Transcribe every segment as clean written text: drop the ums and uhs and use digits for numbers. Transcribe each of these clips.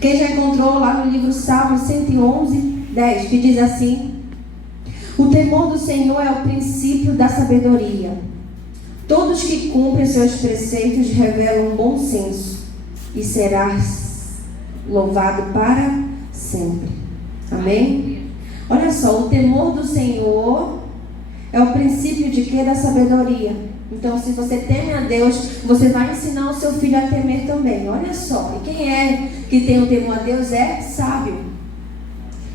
Quem já encontrou lá no livro Salmos 111, 10, que diz assim: o temor do Senhor é o princípio da sabedoria. Todos que cumprem seus preceitos revelam bom senso, e serás louvado para sempre. Amém? Olha só, o temor do Senhor é o princípio de quê? Da sabedoria. Então, se você teme a Deus, você vai ensinar o seu filho a temer também. Olha só, e quem é que tem o temor a Deus é sábio.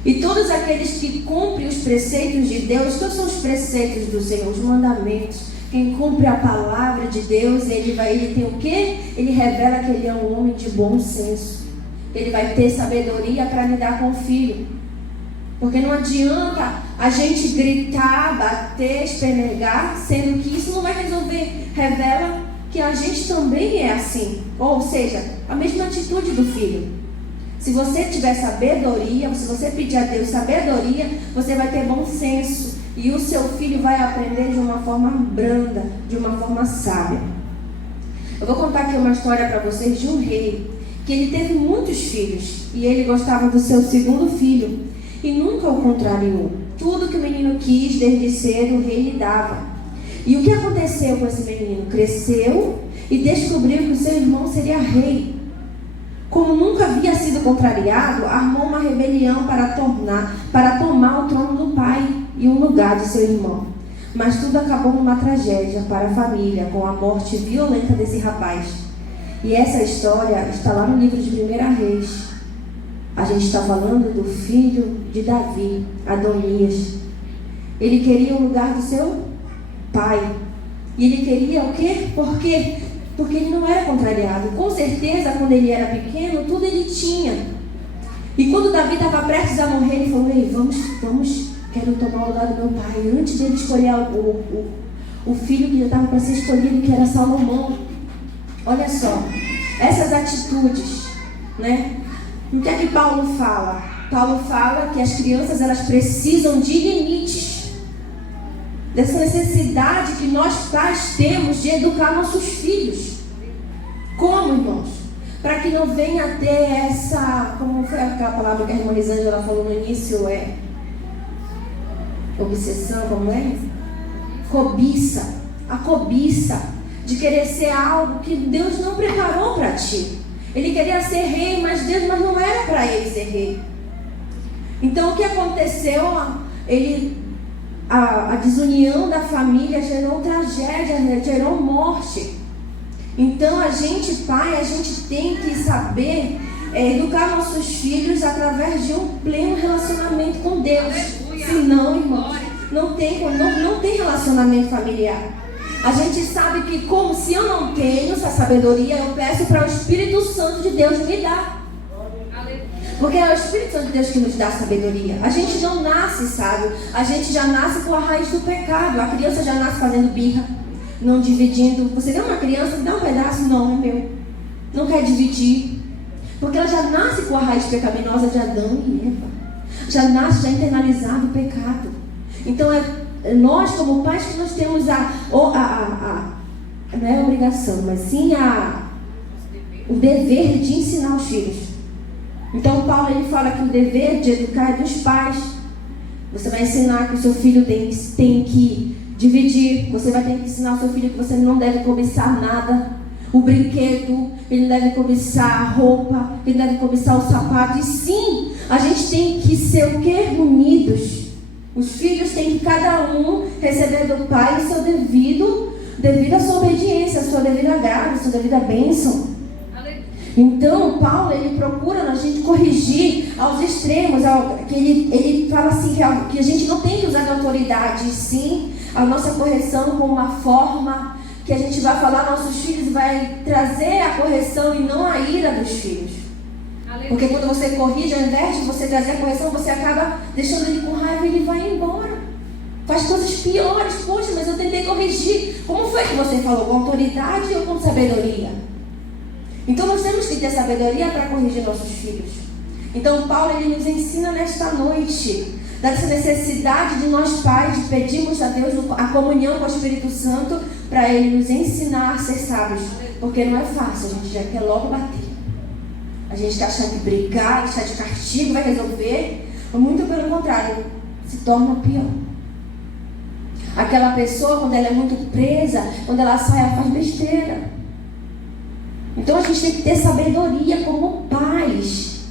E todos aqueles que cumprem os preceitos de Deus, quais são os preceitos do Senhor? Os mandamentos. Quem cumpre a palavra de Deus, ele tem o quê? Ele revela que ele é um homem de bom senso. Ele vai ter sabedoria para lidar com o filho. Porque não adianta a gente gritar, bater, espernegar, sendo que isso não vai resolver. Revela que a gente também é assim. Ou seja, a mesma atitude do filho. Se você tiver sabedoria, se você pedir a Deus sabedoria, você vai ter bom senso. E o seu filho vai aprender de uma forma branda, de uma forma sábia. Eu vou contar aqui uma história para vocês de um rei, que ele teve muitos filhos. E ele gostava do seu segundo filho. E nunca o contrariou. Tudo que o menino quis, desde cedo, o rei lhe dava. E o que aconteceu com esse menino? Cresceu e descobriu que o seu irmão seria rei. Como nunca havia sido contrariado, armou uma rebelião para tomar o trono do pai e o lugar de seu irmão. Mas tudo acabou numa tragédia para a família, com a morte violenta desse rapaz. E essa história está lá no livro de 1 Reis. A gente está falando do filho de Davi, Adonias. Ele queria o lugar do seu pai. E ele queria o quê? Por quê? Porque ele não era contrariado. Com certeza, quando ele era pequeno, tudo ele tinha. E quando Davi estava prestes a morrer, ele falou: ei, vamos, quero tomar o lugar do meu pai. Antes dele escolher o filho que já estava para ser escolhido, que era Salomão. Olha só, essas atitudes, né? O que é que Paulo fala? Paulo fala que as crianças, elas precisam de limites. Dessa necessidade que nós pais temos de educar nossos filhos. Como, irmãos? Para que não venha a ter essa... Como foi aquela palavra que a irmã Lisângela falou no início? Obsessão, como é? Cobiça. A cobiça de querer ser algo que Deus não preparou para ti. Ele queria ser rei, mas não era para ele ser rei. Então o que aconteceu? A desunião da família gerou tragédia, gerou morte. Então a gente, pai, a gente tem que saber educar nossos filhos através de um pleno relacionamento com Deus. Senão, irmãos, não tem relacionamento familiar. A gente sabe que, como se eu não tenho essa sabedoria, eu peço para o Espírito Santo de Deus me dar. Porque é o Espírito Santo de Deus que nos dá sabedoria. A gente não nasce sábio. A gente já nasce com a raiz do pecado. A criança já nasce fazendo birra, não dividindo. Você vê uma criança que dá um pedaço, não é meu. Não quer dividir. Porque ela já nasce com a raiz pecaminosa de Adão e Eva. Já nasce, já internalizado o pecado. Então nós como pais que nós temos não é a obrigação, mas sim o dever de ensinar os filhos. Então Paulo ele fala que o dever de educar é dos pais. Você vai ensinar que o seu filho tem que dividir. Você vai ter que ensinar ao seu filho que você não deve cobiçar nada. O brinquedo, ele deve cobiçar a roupa, ele deve cobiçar o sapato. E sim, a gente tem que ser o quê? Unidos. Os filhos têm que cada um receber do pai o seu devido à sua obediência, a sua devida graça, a sua devida bênção. Então, Paulo, ele procura a gente corrigir aos extremos, que ele fala assim, que a gente não tem que usar de autoridade, sim, a nossa correção como uma forma que a gente vai falar aos nossos filhos, vai trazer a correção e não a ira dos filhos. Porque quando você corrige, ao invés de você trazer a correção, você acaba deixando ele com raiva e ele vai embora. Faz coisas piores. Poxa, mas eu tentei corrigir. Como foi que você falou? Com autoridade ou com sabedoria? Então nós temos que ter sabedoria para corrigir nossos filhos. Então Paulo ele nos ensina nesta noite dessa necessidade de nós pais de pedirmos a Deus a comunhão com o Espírito Santo para Ele nos ensinar a ser sábios. Porque não é fácil, a gente já quer logo bater. A gente que acha que brigar, achar de castigo vai resolver, ou muito pelo contrário, se torna pior. Aquela pessoa, quando ela é muito presa, quando ela sai, ela faz besteira. Então a gente tem que ter sabedoria como pais.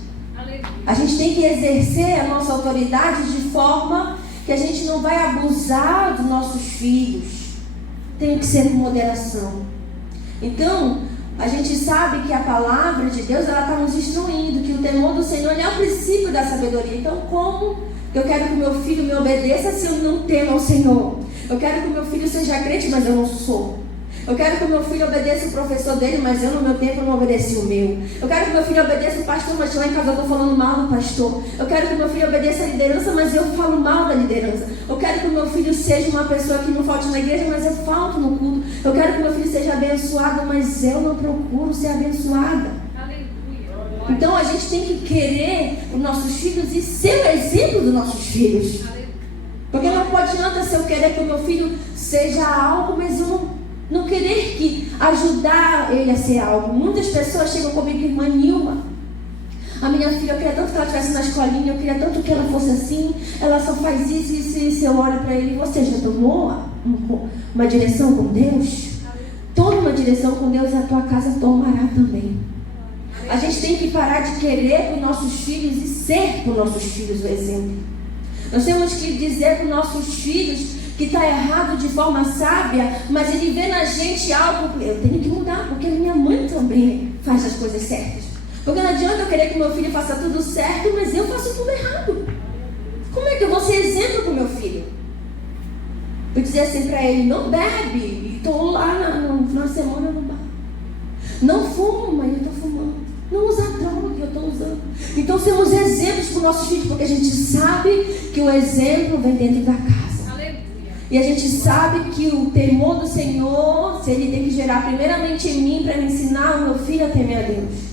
A gente tem que exercer a nossa autoridade de forma que a gente não vai abusar dos nossos filhos. Tem que ser com moderação. Então, a gente sabe que a palavra de Deus, ela está nos instruindo, que o temor do Senhor é o princípio da sabedoria. Então, como eu quero que o meu filho me obedeça se eu não temo ao Senhor? Eu quero que o meu filho seja crente, mas eu não sou. Eu quero que o meu filho obedeça o professor dele, mas eu no meu tempo não obedeci o meu. Eu quero que o meu filho obedeça o pastor, mas lá em casa eu estou falando mal do pastor. Eu quero que o meu filho obedeça a liderança, mas eu falo mal da liderança. Eu quero que o meu filho seja uma pessoa que não falte na igreja, mas eu falto no culto. Eu quero que o meu filho seja abençoado, mas eu não procuro ser abençoada. Então a gente tem que querer os nossos filhos e ser o exemplo dos nossos filhos. Porque não adianta se eu querer que o meu filho seja algo, mas eu não querer que ajudar ele a ser algo. Muitas pessoas chegam comigo, irmã Nilma, a minha filha, eu queria tanto que ela estivesse na escolinha, eu queria tanto que ela fosse assim, ela só faz isso, isso, isso. Eu olho para ele: você já tomou uma direção com Deus? Toma uma direção com Deus e a tua casa tomará também. A gente tem que parar de querer para os nossos filhos e ser para os nossos filhos o exemplo. Nós temos que dizer para os nossos filhos que está errado de forma sábia, mas ele vê na gente algo. Eu tenho que mudar, porque minha mãe também faz as coisas certas. Porque não adianta eu querer que meu filho faça tudo certo, mas eu faço tudo errado. Como é que eu vou ser exemplo para o meu filho? Eu dizer assim para ele: não bebe, e estou lá na semana no bar. Não fuma, e eu estou fumando. Não usa droga, eu estou usando. Então sermos exemplos para os nossos filhos, porque a gente sabe que o exemplo vem dentro da casa. E a gente sabe que o temor do Senhor, se ele tem que gerar primeiramente em mim para me ensinar o meu filho a temer a Deus.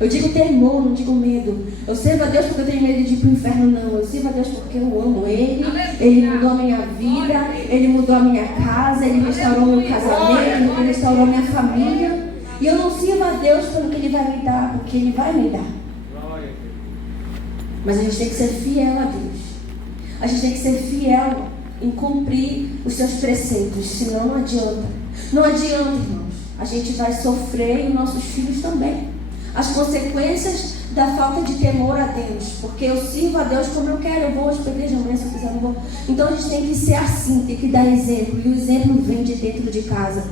Eu digo temor, não digo medo. Eu sirvo a Deus porque eu tenho medo de ir para o inferno, não. Eu sirvo a Deus porque eu amo Ele. Ele mudou a minha vida, Ele mudou a minha casa, Ele restaurou meu casamento, Ele restaurou a minha família. E eu não sirvo a Deus pelo que Ele vai me dar, porque Ele vai me dar. Mas a gente tem que ser fiel a Deus. A gente tem que ser fiel em cumprir os seus preceitos, senão não adianta. Não adianta, irmãos. A gente vai sofrer, e nossos filhos também, as consequências da falta de temor a Deus. Porque eu sirvo a Deus como eu quero, eu vou hoje para a igreja, amanhã se eu quiser não vou. Então a gente tem que ser assim, tem que dar exemplo. E o exemplo vem de dentro de casa.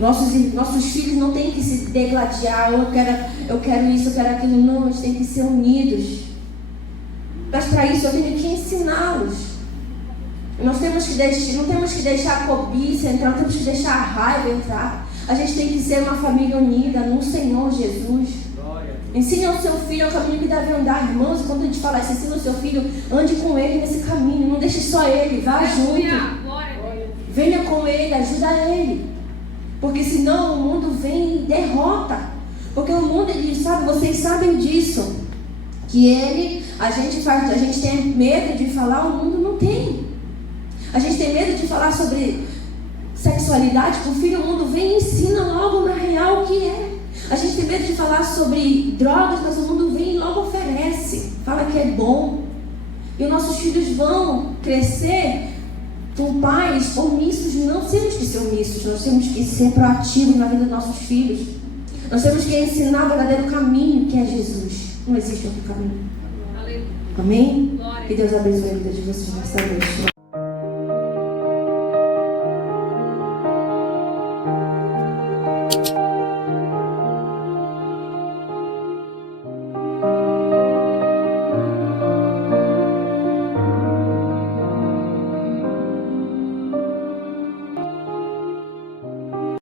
Nossos filhos não têm que se degladiar: eu quero isso, eu quero aquilo. Não, eles têm que ser unidos. Mas para isso eu tenho que ensiná-los. Não temos que deixar a cobiça entrar, não temos que deixar a raiva entrar. A gente tem que ser uma família unida no Senhor Jesus. Ensine ao seu filho o caminho que deve andar, irmãos. E quando a gente fala isso, ensina ao seu filho, ande com ele nesse caminho. Não deixe só ele, vá junto. Venha com ele, ajuda ele. Porque senão o mundo vem e derrota. Porque o mundo, ele sabe, vocês sabem disso. Que a gente tem medo de falar, o mundo não tem. A gente tem medo de falar sobre sexualidade, porque o filho do mundo vem e ensina logo na real o que é. A gente tem medo de falar sobre drogas, mas o mundo vem e logo oferece, fala que é bom. E os nossos filhos vão crescer com pais omissos. Não temos que ser omissos, nós temos que ser proativos na vida dos nossos filhos. Nós temos que ensinar o verdadeiro caminho, que é Jesus. Não existe outro caminho. Amém? Que Deus abençoe a vida de vocês nessa noite.